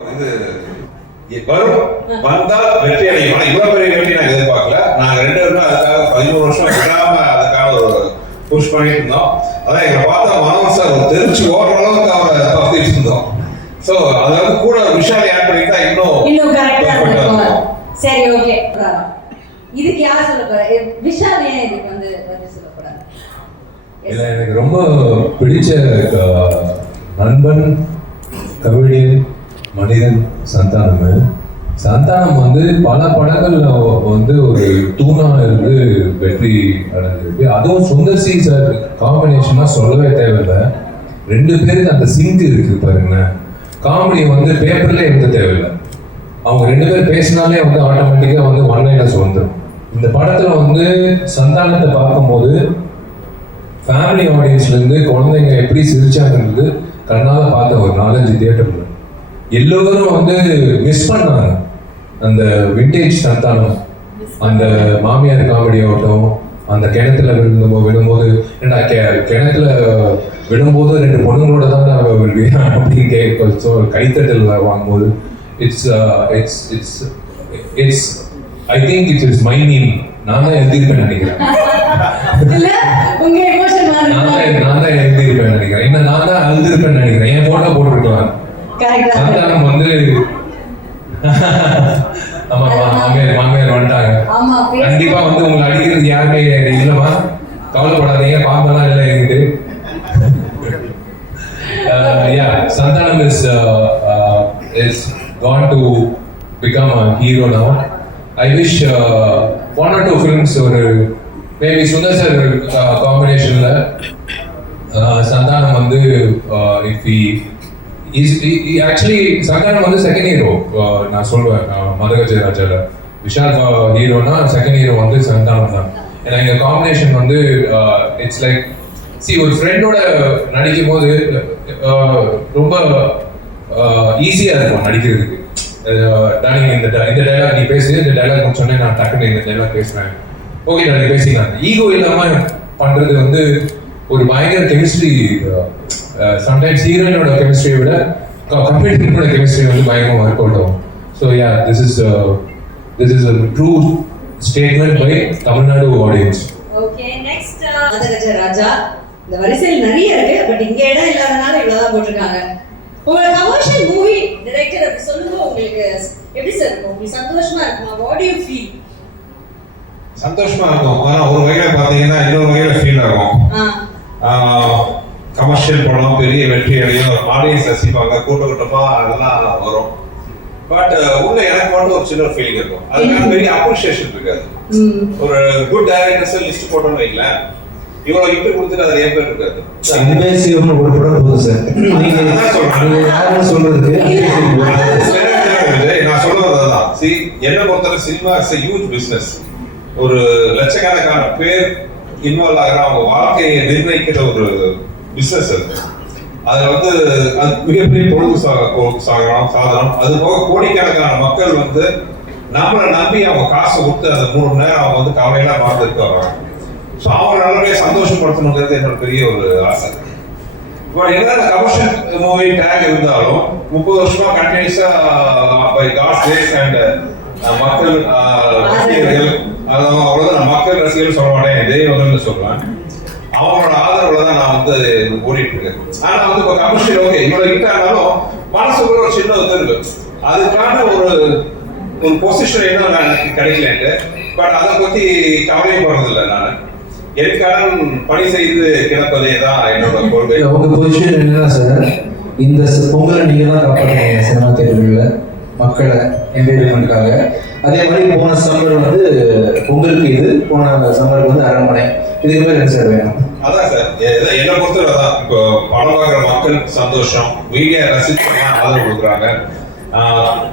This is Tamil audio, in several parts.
இது வரும் வந்தால் வெற்றி அடையும். ஆனா இவ்வளவு பெரிய வெற்றி நாங்க எதிர்பார்க்கல. நாங்க 2 பேரும் அதுக்காக 13 வருஷம் விடாம அதுக்காக ஒரு புஷ் பண்ணிட்டு இருந்தோம். அதான் எங்களை பார்த்தா மனோர் சார் தெரிஞ்சு ஓடுற அளவுக்கு அவரை பார்த்துட்டு இருந்தோம். சோ அதுல கூட விஷால் ஆட் பண்ணிட்டா இன்னும் கரெக்டா இருக்கும். சரி, ஓகே. இதுக்கு யார் சொல்ல போறா? விஷால் ஏன் இதுக்கு வந்து சொல்ல போறாரு? இல்ல, எனக்கு ரொம்ப பிடிச்ச நண்பன் கவிஞன் மனிதன் சந்தானம் வந்து பல படங்கள்ல வந்து ஒரு தூணா இருந்து வெற்றி அடைஞ்சிருக்கு. அதுவும் சுந்தர் சி சார் காம்பினேஷனா சொல்லவே தேவையில்லை. 2 பேருக்கு அந்த சிங்க் இருக்கு பாருங்க. காமெடி வந்து பேப்பர்ல எழுத தேவையில்லை. அவங்க 2 பேர் பேசினாலே வந்து ஆட்டோமேட்டிக்கா வந்து ஒன்லைனர்ஸ் வந்துடும். இந்த படத்துல வந்து சந்தானத்தை பார்க்கும்போது ஃபேமிலி ஆடியன்ஸ்ல இருந்து குழந்தைங்க எப்படி சிரிச்சாங்கன்றது கண்ணால பார்த்த ஒரு 4-5 தியேட்டர்ல எல்லோரும் வந்து மிஸ் பண்ணாங்க. அந்த விண்டேஜ் சந்தானம், அந்த மாமியார் காமெடி ஆகட்டும், அந்த கிணத்துல விடும்போது ஏன்னா கிணத்துல விடும்போது 2 பொண்ணுங்களோட தான் அப்படின்னு கைத்தட்டல் வாங்கும்போது it's I think it is my name. நான் தான் எழுதியிருப்பேன் நினைக்கிறேன். நான் தான் எழுதியிருப்பேன் நினைக்கிறேன். என்ன நான் தான் எழுதியிருப்பேன் நினைக்கிறேன். என் போட்டோ போட்டுருக்கலாம். சந்தானம் வந்து ஆமா மாமியார் வந்துட்டாங்க. கண்டிப்பா வந்து உங்களை அடிக்கிறது யாருமே இல்லைம்மா, கவலைப்படாதீங்க, பாம்பெல்லாம் இல்லை என்கிட்ட. Santhanam is gone to become a hero now. I wish 1 or 2 films or maybe Sundar sir combinationல Santhanam வந்து if he actually Santhanam வந்து செகண்ட் ஹீரோ நான் சொல்லுவேன். மதகஜ ராஜால விஷால் ஹீரோனா செகண்ட் ஹீரோ வந்து சந்தானம் தான். ஏன்னா இந்த காம்பினேஷன் வந்து இட்ஸ் லைக் ஒரு ஃப்ரெண்டோட நடிக்கும் போது ரொம்ப ஈஸியா இருக்கும் நடிக்கிறதுக்கு. இந்த டைலாக் நீ பேசு, இந்த டைலாக் சொன்னேன், நான் டக்குன்னு இந்த டைலாக் பேசுறேன், ஓகே நான் பேசிக்கலாம். ஈகோ இல்லாம பண்றது வந்து ஒரு பயங்கர கெமிஸ்ட்ரி. சம்டைம்ஸ் ஹீரோயினோட கெமிஸ்ட்ரியை விட கம்ப்யூட்டரோட கெமிஸ்ட்ரி வந்து பயங்கரமா ஒர்க் அவுட் ஆகும். So this is a true statement by Tamil Nadu audience. Okay, next Madha Gaja Raja. இந்த வரிசையில் நிறைய இருக்கு, பட் இங்க இடம் இல்லாதனால இவ்வளவுதான் போட்டிருக்காங்க. உங்க கமர்ஷியல் மூவி டைரக்டர் அப்படி சொல்லுங்க, உங்களுக்கு எப்படி சார் இருக்கும்? உங்களுக்கு சந்தோஷமா இருக்குமா? What to you feel? சந்தோஷமா இருக்கும். ஆனா ஒரு வகையில பாத்தீங்கன்னா இன்னொரு வகையில ஃபீல் ஆகும். கமர்ஷியல் படம் பெரிய வெற்றி அடையும், ஆடியன்ஸ் ரசிப்பாங்க, கூட்டமா அதெல்லாம் வரும். பட் உள்ள எனக்கு மட்டும் ஒரு சின்ன ஃபீலிங் இருக்கும். அதுக்கான பெரிய அப்ரிஷியேஷன் இருக்காது. ஒரு குட் டைரக்டர்ஸ் லிஸ்ட் போட்டோம்னு வைங்களேன், இவ்வளவு இட்டு கொடுத்துட்டு அது ஏன் பேர் இருக்காது. அன்பேசியம் ஒரு படம் போதும் சார். நீங்க யாரும் சொல்றதுக்கு நான் சொல்றது அதான். என்ன பொறுத்தவரை cinema is a huge business. ஒரு லட்சக்கணக்கான பேர் இன்வால்வ் ஆகிற அவங்க வாழ்க்கையை நிர்ணயிக்கிற ஒரு பிசினஸ் அது. அதுல வந்து அது மிகப்பெரிய பொழுது சாதனம். அது போக கோடிக்கணக்கான மக்கள் வந்து நம்மளை நம்பி அவங்க காசு கொடுத்து அந்த 3 மணி நேரம் அவங்க வந்து கவலையெல்லாம் பார்த்துட்டு வர்றாங்க. ஸோ அவங்க நல்லபடியா சந்தோஷப்படுத்தணுங்கிறது என்னோட பெரிய ஒரு ஆசை. இப்போ என்ன கமர்ஷியல் மூவி டேக் இருந்தாலும் 30 வருஷமா கண்டினியூஸா பை காட்ஸ் கிரேஸ் அண்ட் மக்கள் ரசிகர்கள், அவ்வளவுதான் மக்கள் ரசிகர்கள் சொல்ல மாட்டேன், தெய்வங்கள்னு சொல்லுவேன். அவங்களோட ஆதரவுல தான் நான் வந்து ஓடிட்டு இருக்கேன். ஆனா வந்து இப்போ கமர்ஷியல் ஓகே இவ்வளவு ஹிட் ஆனாலும் மனசுக்குள்ள ஒரு சின்ன இது இருக்கு. அதுக்கான ஒரு பொசிஷன் இன்னும் எனக்கு கிடைக்கலன்ட்டு. பட் அதை பத்தி கவலைப்படுறது இல்லை. நான் எனக்கான பணி செய்து கிடப்பதே தான் என்னோட கொள்கை. உங்க பொசிஷன் என்னன்னா சார், இந்த பொங்கலை நீங்க தான் காப்பாற்றுறீங்க சினிமா தேட்டர்ல மக்களை என்டர்டைன்மெண்ட்காக. அதே மாதிரி போன சம்மர் வந்து பொங்கலுக்கு இது, போன சம்மருக்கு வந்து அரண்மனை. இதுக்கு மேல என்ன சார் வேணும்? அதான் சார் என்ன பொறுத்தவரை தான். இப்போ படம் பார்க்குற மக்கள் சந்தோஷம், மீடியா ரசிச்சு ஆதரவு கொடுக்குறாங்க,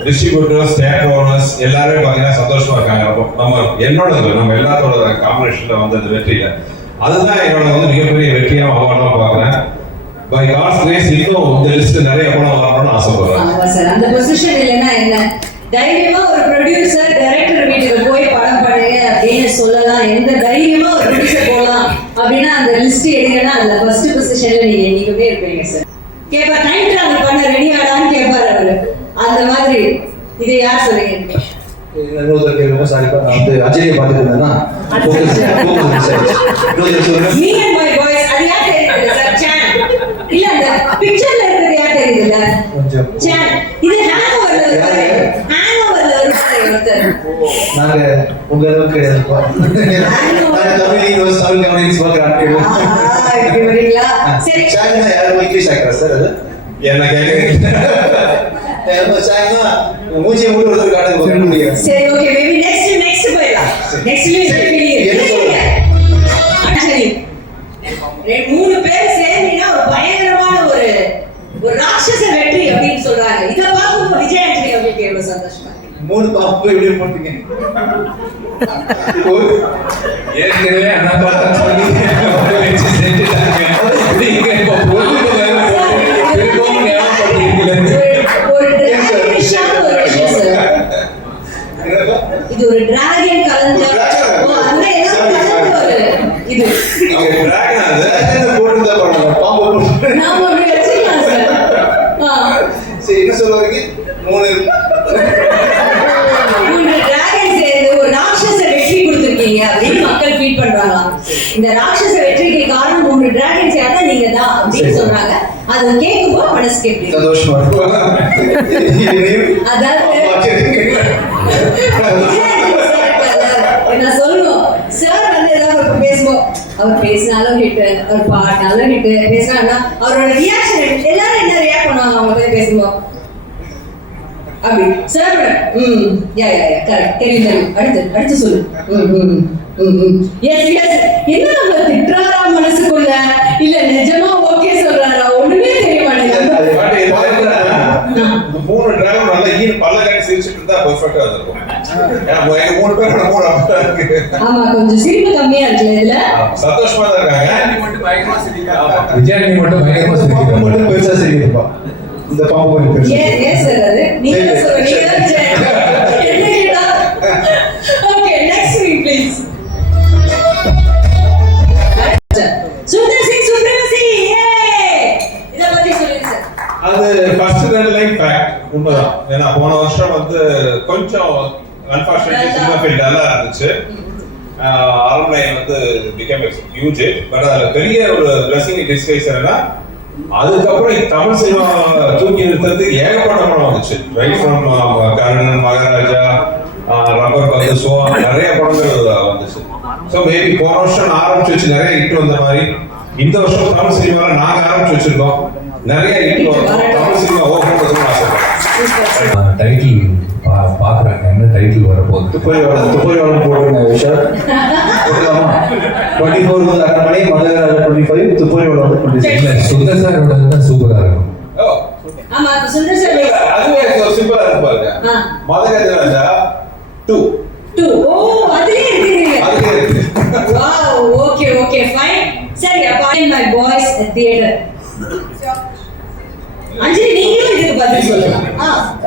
டிஸ்ட்ரிபியூட்டர்ஸ், தியேட்டர் ஓனர்ஸ் எல்லாருமே பார்த்தீங்கன்னா சந்தோஷமா இருக்காங்க. நம்ம எல்லாத்தோட காம்பினேஷன்ல வந்து அந்த வெற்றியில அதுதான் என்னோட வந்து மிகப்பெரிய வெற்றியா அவார்டா பார்க்குறேன். பை காட்ஸ் கிரேஸ் இன்னும் இந்த லிஸ்ட் நிறைய படம் வரணும்னு ஆசைப்படுறேன். ஆமா சார், அந்த பொசிஷன் இல்லைன்னா என்ன தைரியமா ஒரு ப்ரொடியூசர் டைரக்டர் வீட்டுக்கு போய் படம் பண்ணுங்க அப்படின்னு சொல்லலாம். எந்த தைரியமா ஒரு ப்ரொடியூசர் போகலாம் அப்படின்னா அந்த லிஸ்ட் எடுங்கன்னா அந்த ஃபர்ஸ்ட் பொசிஷன்ல நீங்க இன்னைக்குமே இருப்பீங்க சார். கேட்பா டைம் டிராவல் பண்ண ரெடி ஆடான்னு கேட்பாரு அவரு. அந்த அந்த மாதிரி இதை யார் சொல்றீங்க? இன்னொருத்தர் கேட்கும்போது சாரிப்பா நான் வந்து அஜயை பார்த்துட்டு இருந்தேன்னா Me and my boys அது யார் தெரியுது சார்? சான் இல்ல அந்த பிக்சர்ல இருக்கிறது யார் தெரியுதுல்ல? சான். இது ஹேங்கோவர்ல ஒருத்தர். நாங்க உங்க அளவுக்கு கிடையாதுப்பா. நாங்க தமிழ் கவனிச்சு பார்க்குற இப்படி வரீங்களா? சரி. சாங்னா யாரும் இங்கிலீஷ் ஆக்டரா சார் அது? என்ன கேட்குறீங்க? சாங்னா மூச்சியை மூடி ஒருத்தர் காட்டுங்க முடியும். சரி ஓகே மேபி நெக்ஸ்ட் போயிடலாம். நெக்ஸ்ட் ஆக்சுவலி 3 பேர் சேர்ந்தீங்கன்னா ஒரு பயங்கரமான ஒரு ராட்சச வெற்றி அப்படின்னு சொல்றாங்க. இத பார்க்கும்போது விஜய் ஆண்டனி அவங்களுக்கு எவ்வளவு சந்தோஷமா இருக்கு. 3 பாம்பு எப்படி போட்டீங்க? ஏற்கனவே அண்ணா பார்த்தா சொல்லி வச்சு செஞ்சுட்டாங்க. நீங்க இப்போ பொழுது இது ஒரு டிராகன் கலந்த அந்த ஒரு இது டிராகன் அது போட்டு தான் பண்ணலாம். பாம்பு போட்டு நாம அப்படி வச்சுக்கலாம் சார். சரி என்ன சொல்றீங்க? 3 டிராகன் சேர்ந்து ஒரு ராட்சச வெற்றி கொடுத்துருக்கீங்க அப்படின்னு மக்கள் ஃபீல் பண்றாங்களாம். இந்த ராட்சச வெற்றிக்கு காரணம் 3 டிராகன் சேர்ந்தா நீங்க தான் அப்படின்னு சொல்றாங்க. அது கேட்கும்போது மனசுக்கு எப்படி சந்தோஷமா என்ன சொல்லணும் சார் வந்து ஏதாவது பேசுவோம். அவர் பேசினாலும் ஹிட், அவர் பாடினாலும் ஹிட், பேசினாலும் அவரோட ரியாக்ஷன் எல்லாரும் என்ன ரியாக்ட் பண்ணுவாங்க அவங்க போய் பேசுவோம் அப்படி சார். யா கரெக்ட் தெரியும். அடுத்து சொல்லு. எஸ் என்ன நம்ம திட்டுறாரா மனசுக்குள்ள இல்ல நிஜமா ஓகே சொல்றாரா ஒண்ணுமே தெரிய மாட்டேங்குது. 3 டிராகன் நல்லா பல்ல கட்டி சிரிச்சிட்டு இருந்தா பெர்ஃபெக்ட்டா இருக்கும். ஏன்னா எங்க 3 பேர் 3 அப்பா இருக்கு. ஆமா கொஞ்சம் சிரிப்பு கம்மியா இருக்குல இதுல. சந்தோஷமா தான் இருக்காங்க. விஜய் ஆண்டனி மட்டும் பயங்கரமா சிரிக்கிறாங்க. மட்டும் பெருசா சிரிக்குதுப்பா. இந்த பாம்பு கொஞ்சம் பெருசா. ஏன் சார் அது நீங்க சொல்றீங்க என்ன கேட்டா? Okay next week please. Sundar Singh supremacy இத பத்தி சொல்லுங்க சார். அது ஃபர்ஸ்ட் 2 லைன் ஃபேக்ட் உண்மைதான். ஏன்னா போன வருஷம் வந்து கொஞ்சம் அன்பார்ச்சுனேட்லி சினிமா ஃபீல்ட் நல்லா இருந்துச்சு. அருணை வந்து பிகம் ஹியூஜ். பட் அதுல பெரிய ஒரு பிளஸிங் டிஸ்கைஸ் என்னன்னா அதுக்கப்புறம் தமிழ் சினிமா தூக்கி நிறுத்துறதுக்கு ஏகப்பட்ட படம் வந்துச்சு. Right from Karnan, Maharaja, rubber பந்து, சோ நிறைய படங்கள் வந்துச்சு. ஸோ மேபி போன வருஷம் ஆரம்பிச்சு வச்சு நிறைய ஹிட் வந்த மாதிரி இந்த வருஷம் தமிழ் சினிமாவில் நாங்கள் ஆரம்பிச்சு வச்சிருக்கோம். நிறைய ஹிட் வரும். தமிழ் சினிமா ஓகே ஆசைப்படுறேன். டைட்டில் பாக்குறேன் என்ன டைட்டில் வரப்போகுது. துப்பறிவாளன் போட்டுருங்க விஷால். போட்டுக்கலாமா? 24 வந்து அரண்மனை, மதகராஜா 25, துப்பறிவாளன் வந்து 26. இல்ல சுந்தர் சாரோட தான் சூப்பரா இருக்கும். ஆமா சுந்தர் சார் அதுவே சிம்பிளா இருக்கு பாருங்க. மதகராஜா 2 ஓ அதுலயே இருக்கீங்க. அதுவே இருக்கு. Wow okay fine. சரி அப்ப my boys at theater. அஞ்சலி நீங்களும் இதுக்கு பதில் சொல்லலாம்.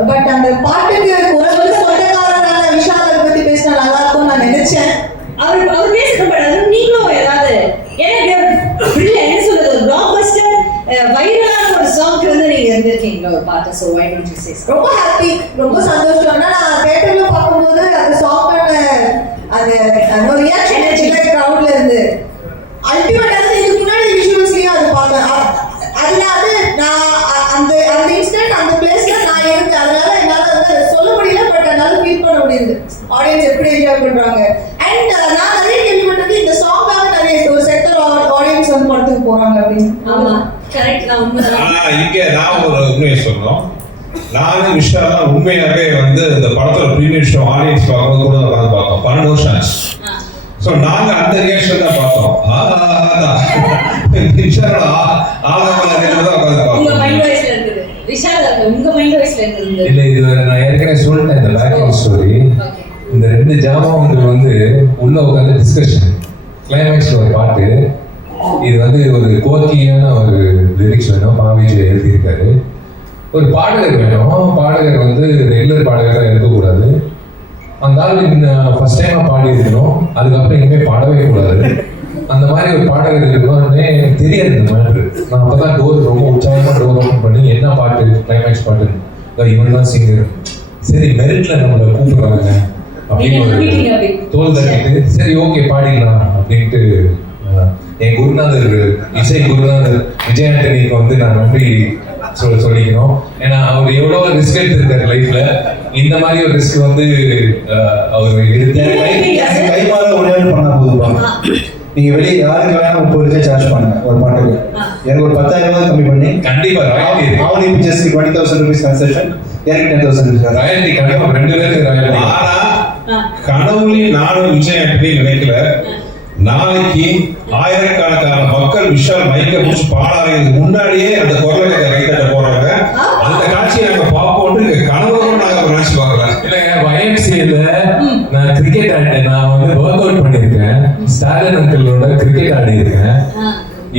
பட் அந்த பாட்டுக்கு குரல் சொந்தக்காரரான விஷாலை பத்தி பேசினா நல்லா இருக்கும் நான் நினைச்சேன். அவர் பேசுறது பட் அது நீங்களும் ஏதாவது எனக்கு என்ன சொல்றது ஒரு பிளாக் பஸ்டர் வைரலான ஒரு சாங்க்கு வந்து நீங்க இருந்திருக்கீங்க ஒரு பாட்டு. So why don't you say so? ரொம்ப ஹாப்பி, ரொம்ப சந்தோஷம். ஆனா நான் தியேட்டர்ல பார்க்கும்போது அந்த சாங்கான அந்த ரியாக்ஷன் இல்ல கிரவுட்ல இருந்து அல்டிமேட்டா இதுக்கு முன்னாடி விஷுவல்ஸ்லயும் அது பார்த்தேன். அதனால நான் அந்த இன்ஸ்டன்ட் அந்த பிளேஸ்ல நான் இருந்தேன். அதனால என்னால வந்து சொல்ல முடியல. பட் என்னால ஃபீல் பண்ண முடியுது ஆடியன்ஸ் எப்படி என்ஜாய் பண்றாங்க. அண்ட் நான் நிறைய கேள்விப்பட்டது இந்த சாங்காக நிறைய ஒரு செக்டர் ஆடியன்ஸ் வந்து படத்துக்கு போறாங்க அப்படின்னு. ஆமா கரெக்ட் தான் உண்மைதான். ஆனா இங்க நான் ஒரு உண்மையை சொல்லணும். நானும் விஷாலாம் உண்மையாகவே வந்து இந்த படத்தோட ப்ரீமியர் ஷோ ஆடியன்ஸ் பார்க்கும்போது கூட உட்காந்து பார்த்தோம். 12 வருஷம் ஆச்சு. ஸோ நாங்க அந்த ரியாக்ஷன் தான் பார்த்தோம். உங்க மைண்ட் வாய்ஸ்ல இருக்குது விஷால் உங்க மைண்ட் வாய்ஸ்ல இருக்குது. இல்ல இது நான் ஏற்கனவே சொல்லிட்டேன் இந்த பேக்ரவுண்ட் ஸ்டோரி. இந்த 2 ஜாமான்கள் வந்து உள்ள உட்காந்து டிஸ்கஷன் கிளைமேக்ஸ்ல ஒரு பாட்டு. இது வந்து ஒரு கோர்க்கியான ஒரு லிரிக்ஸ் வேணும். பாவிஜி எழுதியிருக்காரு. ஒரு பாடகர் வேணும். பாடகர் வந்து ரெகுலர் பாடகராக இருக்கக்கூடாது. அந்த ஆள் ஃபர்ஸ்ட் டைமாக பாடி இருக்கணும். அதுக்கப்புறம் இனிமேல் பாடவே கூடாது. அந்த மாதிரி ஒரு பாடகர் இருக்கணும்னு எனக்கு தெரியாது இந்த மேட்ரு. நான் அப்போ தான் டோர் ரொம்ப உற்சாகமாக டோர் ஓப்பன் பண்ணி என்ன பாட்டு கிளைமேக்ஸ் பாட்டு இவன் தான் சிங்கர், சரி மெரிட்ல நம்மளை கூப்பிடுறாங்க அப்படின்னு நீங்க ஒரு நம்பிட்டீங்க அப்படி? தோல் தட்டிட்டு சரி ஓகே பாடிடலாம் அப்படின்ட்டு என் குருநாதர் இசை குருநாதர் விஜய் ஆண்டனிக்கு வந்து நான் நன்றி சொல்லிக்கணும். ஏன்னா அவர் எவ்வளோ ரிஸ்க் எடுத்திருக்காரு லைஃப்ல, இந்த மாதிரி ஒரு ரிஸ்க் வந்து அவர் எடுத்து கைமாற ஒரே பண்ணா போதுப்பா. நீங்க வெளியே யாருக்கு வேணா 30 ரூபாய் சார்ஜ் பண்ணுங்க ஒரு பாட்டுக்கு. எனக்கு ஒரு 10,000 ரூபாய் கம்மி பண்ணி கண்டிப்பா ஆவணி பிக்சர்ஸ்க்கு 20,000 rupees கன்செஷன், எனக்கு 10,000 rupees ராயல்டி கண்டிப்பா 2 பேருக்கு ராயல்டி. ஆனா கடவுளின் நானும் விஜய் ஆண்டனி நினைக்கல, நாளைக்கு ஆயிரக்கணக்கான மக்கள் விஷால் மைக்க பிடிச்சி பாடாததுக்கு முன்னாடியே அந்த குரலை கைத்தட்ட போறாங்க. அந்த காட்சியை நாங்க பார்ப்போம்னு கனவுகளும் நாங்க நினைச்சு பார்க்கலாம். இல்லைங்க, YMCAல நான் கிரிக்கெட் ஆடிட்டேன். நான் வந்து ஒர்க் அவுட் பண்ணியிருக்கேன். ஸ்டாலின் அங்கிளோட கிரிக்கெட் ஆடி இருக்கேன்.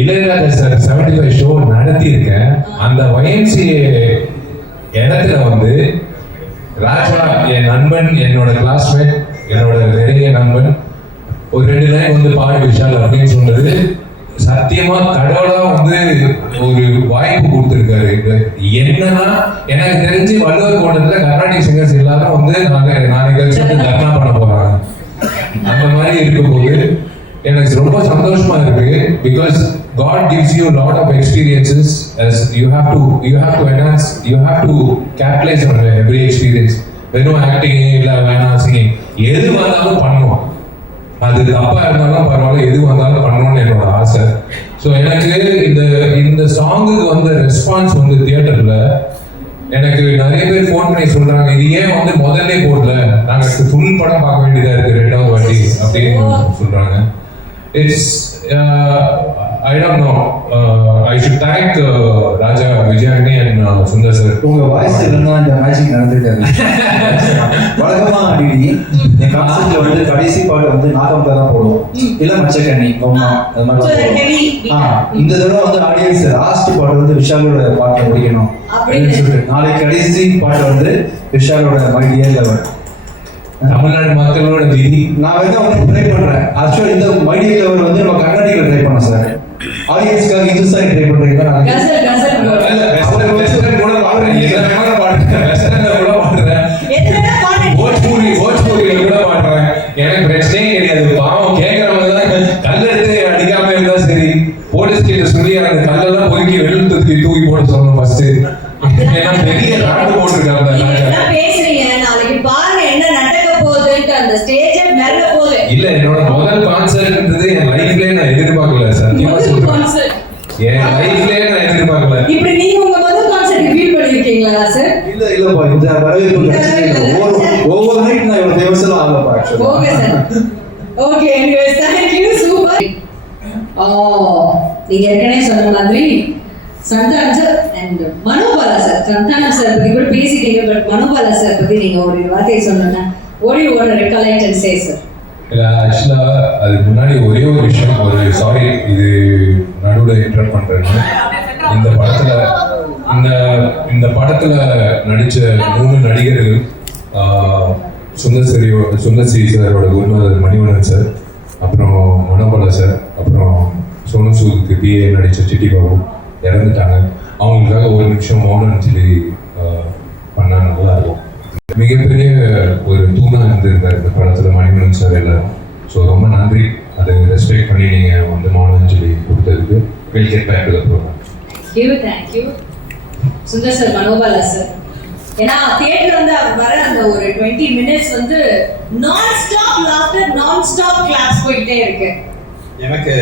இளையராஜா சார் 75 ஷோ நடத்தி இருக்கேன். அந்த YMCA இடத்துல வந்து ராஜா என் நண்பன், என்னோட கிளாஸ்மேட், என்னோட நிறைய நண்பன் ஒரு 2 லைன் வந்து பாடி விஷால் அப்படின்னு சொன்னது சத்தியமா கடவுளா வந்து ஒரு வாய்ப்பு கொடுத்துருக்காரு. என்னன்னா எனக்கு தெரிஞ்சு வள்ளுவர் கோட்டத்துல கர்நாடிக் சிங்கர்ஸ் எல்லாரும் வந்து நாளைக்கு வந்து தர்ணா பண்ண போறாங்க. அந்த மாதிரி இருக்கும்போது எனக்கு ரொம்ப சந்தோஷமா இருக்கு. Because God gives you a lot of experiences as you have to enhance, you have to capitalize on every experience. வெறும் ஆக்டிங் இல்ல வேணாம் சிங்கிங் எது வந்தாலும் பண்ணுவோம், அது தப்பா இருந்தாலும் பரவாயில்ல, எது வந்தாலும் பண்ணணும்னு என்னோட ஆசை. ஸோ எனக்கு இந்த சாங்குக்கு வந்த ரெஸ்பான்ஸ் வந்து தியேட்டர்ல எனக்கு நிறைய பேர் ஃபோன் பண்ணி சொல்றாங்க, இது ஏன் வந்து முதல்ல போடல, நாங்கள் ஃபுல் படம் பார்க்க வேண்டியதா இருக்கு 2வது வாட்டி அப்படின்னு சொல்றாங்க. It's I don't know. I should thank Raja, Vijayani and Sundar sir. உங்க வாய்ஸ் இல்லைன்னா இந்த மேஜிக் நடந்துருக்காது. வழக்கமா அடிக்கடி என் கான்செப்ட்ல வந்து கடைசி பாட்டு வந்து நாகம்ல தான் போடுவோம், இல்ல மச்சக்கண்ணி பொம்மா அது மாதிரி. இந்த தடவை வந்து ஆடியன்ஸ் லாஸ்ட் பாட்டு வந்து விஷாலோட பாட்டை முடிக்கணும் அப்படின்னு சொல்லிட்டு நாளைக்கு கடைசி பாட்டு வந்து விஷாலோட மைடியர் லெவல் தமிழ்நாடு மக்களோட விதி. நான் வந்து ட்ரை பண்றேன். ஆக்சுவலா இந்த மைடியர் லெவல் வந்து நம்ம கர்நாடிக்ல ட்ரை பண்ணோம் சார். ஆடியன்ஸ்க்காக இந்துஸ்தானி ட்ரை பண்றீங்க. எனக்கு பிரச்சனையே கிடையாது. பாவம் கேட்கறவங்க தான் கல்லெடுத்து அடிக்காம இருந்தா சரி. போலீஸ் கிட்ட சொல்லி அந்த கல்லெல்லாம் பொறுக்கி வெளில தூக்கி போட சொல்லணும் ஃபர்ஸ்ட். ஏன்னா பெரிய நாட்டு போட்டிருக்காங்க. இல்ல என்னோட முதல் கான்சர்ட்ன்றது என் லைஃப்லயே நான் எதிர்பார்க்கல. சத்தியமா சொல்றேன், என் லைஃப்லயே நான் எதிர்பார்க்கல. இப்படி நீங்க உங்க முதல் கான்சர்ட் ஃபீல் பண்ணிருக்கீங்களா சார்? இல்லப்பா, இந்த வரவேற்பு ஓவர் நைட் நான் இவ்வளவு ஃபேமஸ் எல்லாம் ஆகலப்பா actually. Okay sir, okay anyways thank you super. நீங்க ஏற்கனவே சொன்ன மாதிரி Santhanam sir and Manobala sir, Santhanam sir பத்தி கூட பேசிட்டீங்க, பட் மனோபாலா சார் பத்தி நீங்க ஒரு வார்த்தை சொன்னீங்கன்னா what do you want to recollect and say sir? இல்ல ஆக்சுவலா அதுக்கு முன்னாடி ஒரே ஒரு விஷயம், ஒரு சாரி இது நடுவில் இன்டர்ப்ட் பண்றேன். இந்த படத்துல நடிச்ச 3 நடிகர்கள், சுந்தர்சி சாரோட குருநாதர் மணிவண்ணன் சார், அப்புறம் மனோபாலா சார், அப்புறம் சோனு சூதுக்கு பிஏ நடிச்ச சிட்டி பாபு இறந்துட்டாங்க. அவங்களுக்காக ஒரு நிமிஷம் மௌனம் அஞ்சலி பண்ணா நல்லா இருக்கும். மிகப்பெரிய ஒரு தூணா இருந்திருக்காரு இந்த படத்துல மணிவண்ணன் சார் எல்லாரும். ஸோ ரொம்ப நன்றி, அதை ரெஸ்பெக்ட் பண்ணி நீங்க வந்து மௌனாஞ்சலி கொடுத்ததுக்கு. Will get back to the programme. Thank you Sundar sir, Manobala sir. ஏன்னா தியேட்டர் வந்து வர அந்த ஒரு 20 மினிட்ஸ் வந்து நான் ஸ்டாப் லாஃப்டர், நான் ஸ்டாப் கிளாப்ஸ் போயிட்டே இருக்கு. எனக்கு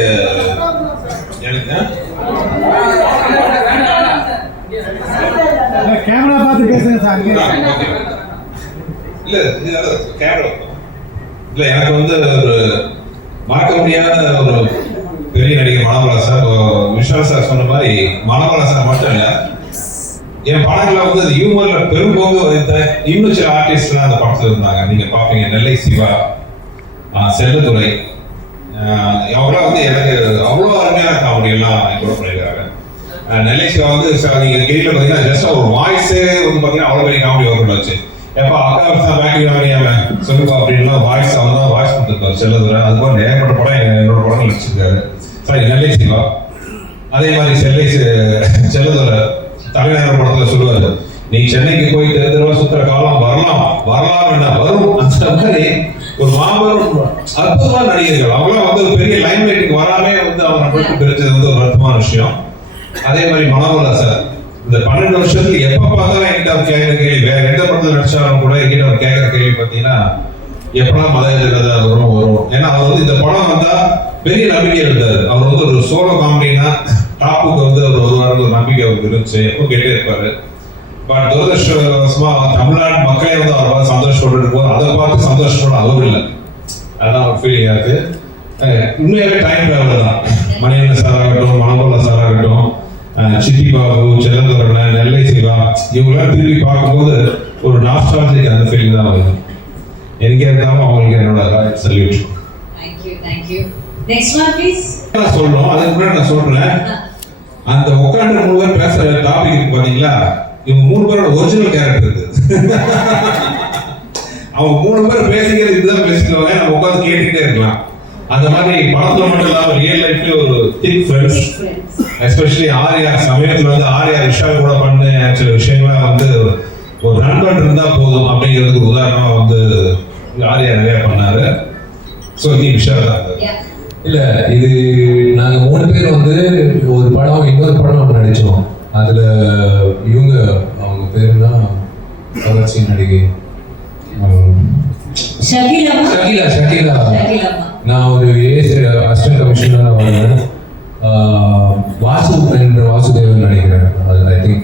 கேமரா பார்த்து பேசுங்க சார். இல்ல கேமரா இல்ல, எனக்கு வந்து ஒரு மறக்க முடியாத ஒரு பெரிய நடிகர் மனோபாலா சார். விஷால் சார் சொன்ன மாதிரி மனோபாலா சார் மட்டும் இல்ல, என் படங்களை வந்து அந்த ஹியூமர்ல பெரும்போங்க வைத்த இன்னும் சில ஆர்டிஸ்ட்லாம் அந்த படத்துல இருந்தாங்க. நீங்க பாப்பீங்க, நெல்லை சிவா, செல்லத்துறை, அவங்களாம் வந்து எனக்கு அவ்வளோ அருமையான காமெடி எல்லாம் கூட பண்ணியிருக்காங்க. நெல்லை சிவா வந்து நீங்க கேட்கல பாத்தீங்கன்னா ஜஸ்ட் ஒரு வாய்ஸே வந்து பாத்தீங்கன்னா அவ்வளோ பெரிய காமெடி ஒர்க் வச்சு எப்போ அக்கா தான் பேக்கிங் சொல்லுப்பா அப்படின்னா வாய்ஸ் அவன் தான் வாய்ஸ் கொடுத்துருக்காரு செல்லதுரை. அது மாதிரி ஏற்பட்ட படம் என்னோட படங்கள் வச்சிருக்காரு. சாரி, நெல்லை சிவா. அதே மாதிரி செல்லதுரை தலைநகர படத்துல சொல்லுவாரு, நீ சென்னைக்கு போய் தெருவா சுத்துற காலம் வரலாம் என்ன வரும். அந்த மாதிரி ஒரு மாபெரும் அற்புதமான நடிகர்கள் அவங்களாம் வந்து ஒரு பெரிய லைன் லைட்டுக்கு வராமே வந்து அவங்க நம்மளுக்கு பிரிச்சது வந்து ஒரு அற்புதமான விஷயம். அதே மாதிரி மனோகரா சார் இந்த 12 வருஷத்துல எப்ப பார்த்தாலும் என்கிட்ட அவர் கேட்கிற கேள்வி, வேற எந்த படத்துல நடிச்சாலும் கூட என்கிட்ட அவர் கேட்கிற கேள்வி பார்த்தீங்கன்னா எப்பெல்லாம் மதகஜ கதை வரும். ஏன்னா அவர் வந்து இந்த படம் வந்தா பெரிய நம்பிக்கை இருந்தாரு. அவர் வந்து ஒரு சோலோ காமெடினா டாப்புக்கு வந்து அவர் வருவாரு ஒரு நம்பிக்கை அவருக்கு இருந்துச்சு, எப்போ கேட்டே இருப்பாரு. பட் துரதிருஷ்டவசமா தமிழ்நாடு மக்களே வந்து அவரை பார்த்து சந்தோஷப்பட்டு இருக்கும்போது அதை பார்த்து சந்தோஷப்பட அவரும் இல்லை. அதான் ஒரு ஃபீலிங்கா இருக்கு. உண்மையாவே டைம் டிராவலர் தான். மணியண்ணன் சார் ஆகட்டும், மனோகரா சார் ஆகட்டும், சிட்டி பாபு, செல்லதுரன், நெல்லை சிவா, இவங்களாம் திரும்பி பார்க்கும்போது ஒரு நாஸ்டாலஜிக் அந்த ஃபீலிங் தான் வருது. எனக்கே இருந்தாலும் அவங்களுக்கு என்னோட salute. Thank you. Next one please. நான் சொல்லணும், அதுக்கு முன்னாடி நான் சொல்றேன், அந்த உட்காந்து 3 பேர் பேசுற டாபிக் இருக்கு பாத்தீங்களா, இவங்க 3 பேரோட ஒரிஜினல் கேரக்டர் இருக்கு. அவங்க 3 பேர் பேசிக்கிறது இதுதான் பேசிக்குவாங்க, நம்ம உட்காந்து கேட்டுக்கிட்டே இருக்கலாம். அந்த மாதிரி படத்துல மட்டும் இல்லாம ரியல் லைஃப்ல ஒரு திக் ஃப்ரெண்ட்ஸ், எஸ்பெஷலி ஆர்யா சமயத்துல வந்து ஆர்யா விஷால் கூட பண்ண சில விஷயங்கள்லாம் வந்து ஒரு நண்பன் இருந்தா போதும் அப்படிங்கிறதுக்கு உதாரணமா வந்து ஆர்யா நிறைய பண்ணாரு. ஸோ நீ விஷால் தான் இல்ல இது நாங்க 3 பேர் வந்து ஒரு படம் இன்னொரு படம் நடிச்சோம். அதுல இவங்க அவங்க பேருனா கவர்ச்சி நடிகை ஷகீலா. நான் ஒரு அசிஸ்டன்ட் கமிஷனரா வரேன். வாசுதேவன் நினைக்கிறேன். ஐ திங்க்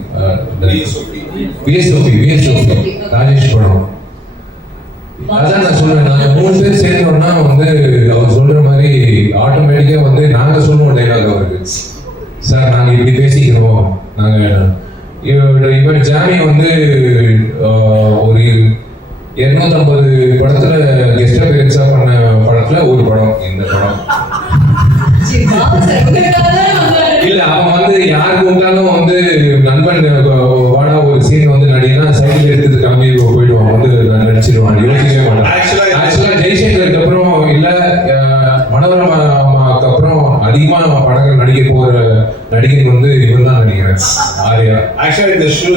விஎஸ்ஓபி ராஜேஷ் படம். அதான் நான் சொல்றேன், நாங்க 3 பேர் சேர்ந்தோம்னா வந்து அவர் சொல்ற மாதிரி ஆட்டோமேட்டிக்கா வந்து நாங்க சொல்லுவோம் டைலாக் அவருக்கு. சார் நாங்க இப்படி பேசிக்கிறோம். நாங்க இவன் ஜாமி வந்து ஒரு 250 படத்துல கெஸ்ட் அப்பியரன்ஸா பண்ண படத்துல ஒரு படம் இந்த படம். இல்ல அவன் வந்து யாரு கூப்பிட்டாலும் வந்து நண்பன் வாடா ஒரு சீன் வந்து நடிகனா சைக்கிள் எடுத்து கிளம்பி போயிடுவான், வந்து நடிச்சிருவான், யோசிக்கவே மாட்டான். ஆக்சுவலா ஜெய்சங்கருக்கு அப்புறம் இல்ல மனோரமாக்கு அப்புறம் அதிகமா படங்கள் நடிக்க போற நடிகன் வந்து இவன் தான் நினைக்கிறேன், ஆர்யா. ஆக்சுவலா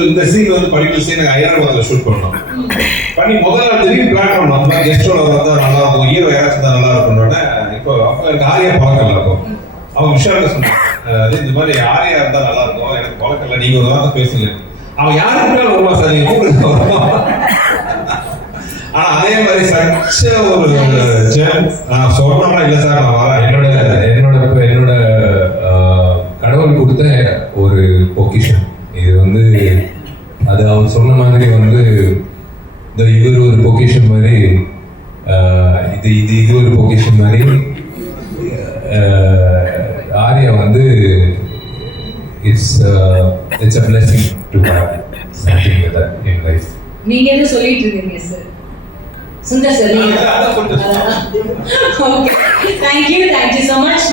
இந்த சீன் வந்து படிக்கல் சீன் ஹைதராபாத்ல ஷூட் பண்ணோம். பண்ணி முதல்ல திடீர்னு பிளான் பண்ணோம், அந்த மாதிரி கெஸ்டோட வந்தா நல்லா இருக்கும், ஹீரோ யாராச்சும் தான் நல்லா இருக்கும்னு. இப்போ எனக்கு ஆர்யா பழக்கம் இல்லை. அப்போ அவன் விஷயம் சொன்னான், இந்த மாதிரி ஆர்யா இருந்தா நல்லா இருக்கும், எனக்கு பழக்கம் இல்லை, நீங்க ஒரு வார்த்தை பேசுங்க. அவன் யாருக்கு வருவா சார், நீங்க கூப்பிட்டு வருவான். ஆனா அதே மாதிரி சச்ச ஒரு நான் சொல்றேன்னா இல்ல சார் நான் வரேன். என்னோட கடவுள் கொடுத்த ஒரு பொக்கிஷன் இது வந்து. அது அவர் சொன்ன மாதிரி வந்து இவர் ஒரு பொக்கிஷன் மாதிரி, இது ஒரு பொக்கிஷன் மாதிரி. ஆர்யா வந்து it's a blessing to have something like that in life. நீங்க என்ன சொல்லிட்டு இருக்கீங்க sir? Sundar sir okay, thank you so much.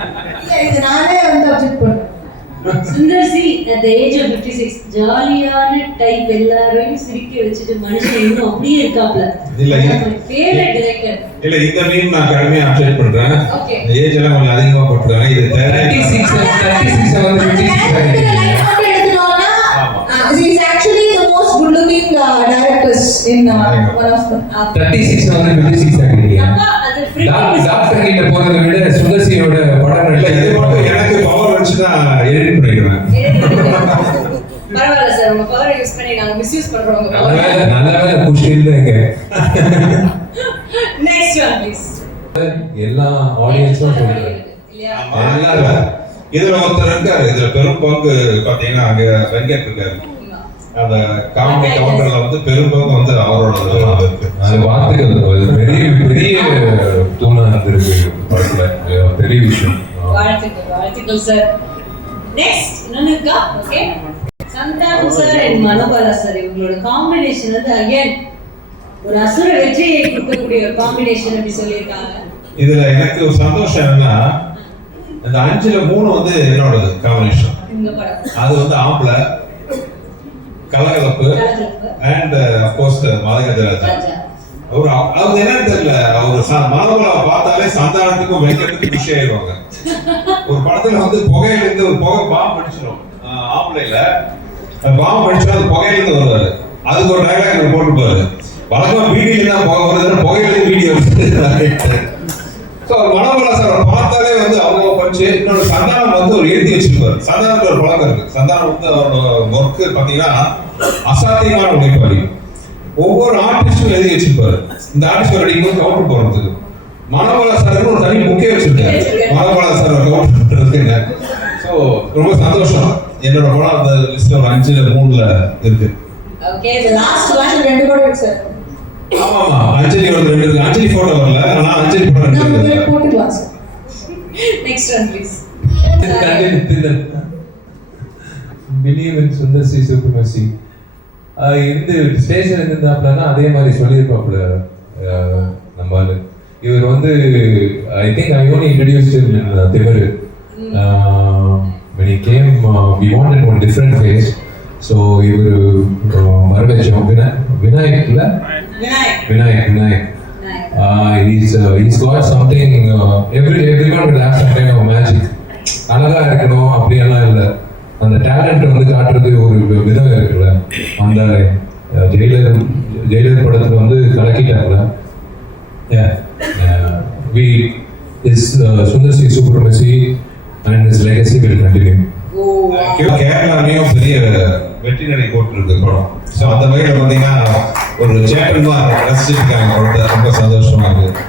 இது நானே வந்து அப்செக்ட் பண்ணேன். Sundar C at the age of 56 ஜாலியான டைப், எல்லாரையும் சிரிக்க வச்சுட்டு மனுஷன் இன்னும் அப்படியே இருக்காப்ல. Favourite director. இல்ல இந்த மீம் நான் கடுமையா அப்செட் பண்றேன். ஓகே, ஏஜ் எல்லாம் கொஞ்சம் அதிகமா போட்டுறாங்க. இது 36 வந்து he is actually the most good looking directors in one of the 36 வந்து 56 ஆகிட்டீங்க. அது ஃப்ரீ டாக்டர் கிட்ட போறதை விட சுந்தர்சியோட படம் இல்ல இது மட்டும் எனக்கு பவர் வச்சுனா எடிட் பண்ணிக்கிறேன். பரவாயில்ல சார், உங்க பவர் யூஸ் பண்ணி நாங்க மிஸ்யூஸ் பண்றோம். நல்ல வேலை புஷ் இல்லைங்க. Next one please. எல்லா ஆடியன்ஸும் சொல்றாங்க இல்லையா? இதுல ஒருத்தர் இருக்காரு, இதுல பெரும் பங்கு பாத்தீங்கன்னா அங்க வெங்கட் இருக்காரு. அந்த காமெடி கவுண்டர்ல வந்து பெரும் பங்கு வந்து அவரோட இருக்கு. அது வார்த்தைகள் பெரிய தூணா இருந்திருக்கு படத்துல, பெரிய விஷயம். வாழ்த்துக்கள் சார். நெக்ஸ்ட் இன்னொன்னு இருக்கா? Okay, Santhanam sir and Manobala sir இவங்களோட காம்பினேஷன் வந்து அகைன் ஒரு அசுர வெற்றியை கொடுக்கக்கூடிய ஒரு காம்பினேஷன் அப்படி சொல்லியிருக்காங்க. இதுல எனக்கு ஒரு சந்தோஷம் என்னன்னா, இந்த 5ல 3 வந்து என்னோடது காம்பினேஷன். அது வந்து ஆம்பள கலகலப்பு அண்ட் ஆஃப் கோர்ஸ் மதகஜ ராஜா. அவர் என்னன்னு தெரியல, அவர் மனோபாலாவை பார்த்தாலே சந்தானத்துக்கும் வெங்கட்டுக்கும் விஷயம் ஆயிடுவாங்க. ஒரு படத்துல வந்து புகையில இருந்து ஒரு புகை பாம்பு அடிச்சிடும் ஆம்பளைல, பாம்பு அடிச்சா அது புகையில இருந்து வருவாரு. அதுக்கு ஒரு டைலாக் போட்டுப்பாரு. வழக்கமா வீடியோ தான் போக வருது, புகையிலிருந்து வீடியோ. ஸோ மனோபலா சார் பார்த்தாலே வந்து அவ்வளோ பஞ்சு. இன்னொரு சந்தானம் வந்து ஒரு எழுதி வச்சிருப்பாரு. சந்தானத்துக்கு ஒரு பழக்கம் இருக்கு. சந்தானம் வந்து அவரோட ஒர்க்கு பார்த்தீங்கன்னா அசாத்தியமான உழைப்பாளி. ஒவ்வொரு ஆர்டிஸ்டும் எழுதி வச்சிருப்பாரு. இந்த ஆர்டிஸ்ட் அடிக்கும்போது கவுண்டர் போடுறதுக்கு மனோபலா சாருக்கு ஒரு தனி புக்கே வச்சிருக்காரு. மனோபலா சார் கவுண்டர் இருக்குங்க. ஸோ ரொம்ப சந்தோஷம். என்னோட படம் அந்த லிஸ்ட்ல ஒரு 5-3 இருக்கு. ஓகே, the last one 2 கூட இருக்கு சார். ஆமாமா, அஞ்சலி ஒரு 2 இருக்கு. அஞ்சலி போட்டோ வரல, ஆனா அஞ்சலி படம் நம்ம இருக்கு. போட்டுக்கலாம் sir. Next one please. Believe in Sundar C supremacy. இருந்து ஸ்டேஷன் இருந்தாப்லன்னா அதே மாதிரி சொல்லியிருப்பாப்புல நம்ம ஆளு. இவர் வந்து I think I only introduced him in Thivaru. When he came, we wanted one different face. So இவர் வர வச்சோம். விநாயக் இல்ல, Vinayak. He's got something. Everyone will have some kind of magic. அழகா இருக்கணும் அப்படியெல்லாம் இல்லை. அந்த டேலண்ட் வந்து காட்டுறது ஒரு விதம் இருக்குல்ல. அந்த ஜெயிலர் படத்துல வந்து கலக்கிட்டாங்கள. Sundar C. Supremacy and his legacy will continue. கேரளாலையும் பெரிய வெற்றி நடை போட்டிருக்கு படம். ஸோ அந்த வகையில் பார்த்தீங்கன்னா ஒரு சேட்டன் தான் ரசிச்சிருக்காங்க படத்தை. ரொம்ப சந்தோஷமா இருக்கு.